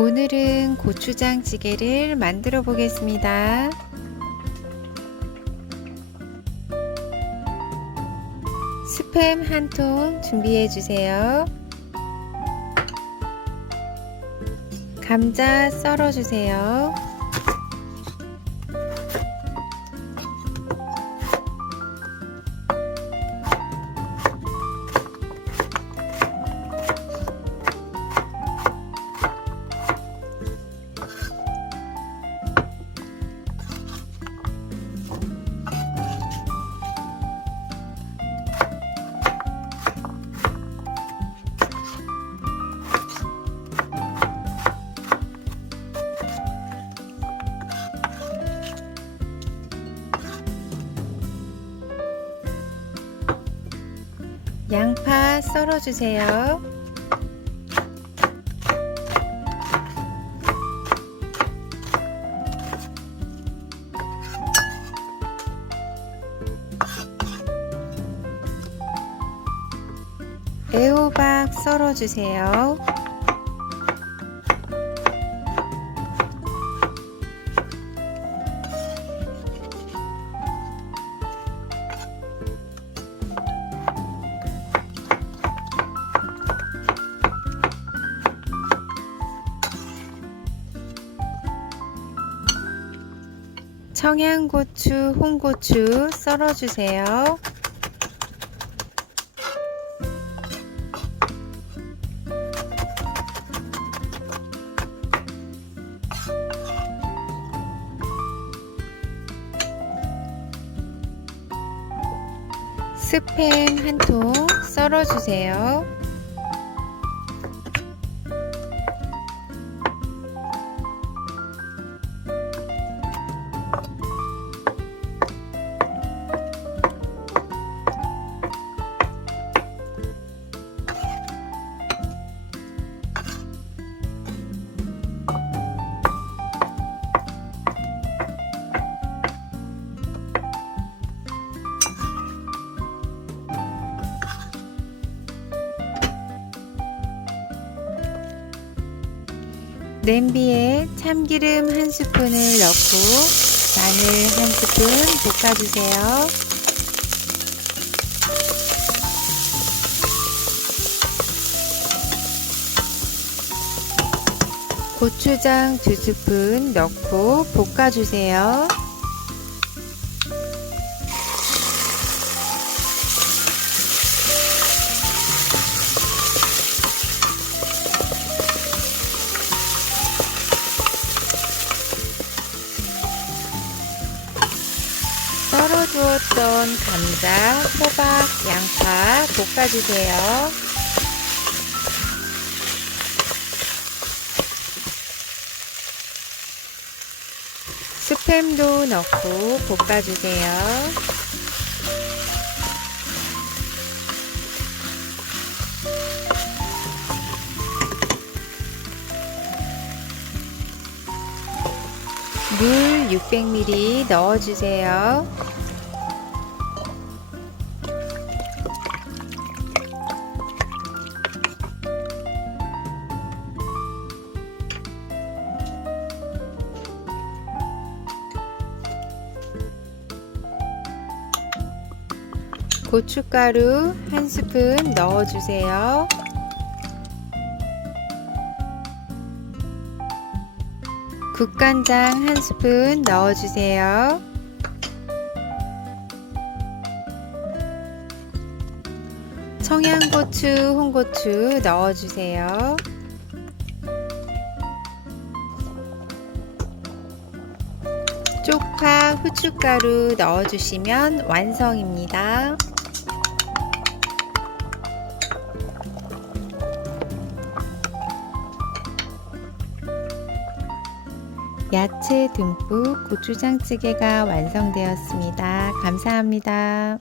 오늘은 고추장 찌개를 만들어 보겠습니다. 스팸 한 통 준비해 주세요. 감자 썰어 주세요. 양파 썰어 주세요. 애호박 썰어 주세요. 청양고추, 홍고추 썰어 주세요. 스팸 한 통 썰어 주세요. 냄비에 참기름 한 스푼을 넣고 마늘 한 스푼 볶아주세요. 고추장 두 스푼 넣고 볶아주세요. 두었던 감자, 호박, 양파 볶아주세요. 스팸도 넣고 볶아주세요. 물 600ml 넣어주세요. 고춧가루 한 스푼 넣어주세요. 국간장 한 스푼 넣어주세요. 청양고추, 홍고추 넣어주세요. 쪽파, 후춧가루 넣어주시면 완성입니다. 야채 듬뿍 고추장찌개가 완성되었습니다. 감사합니다.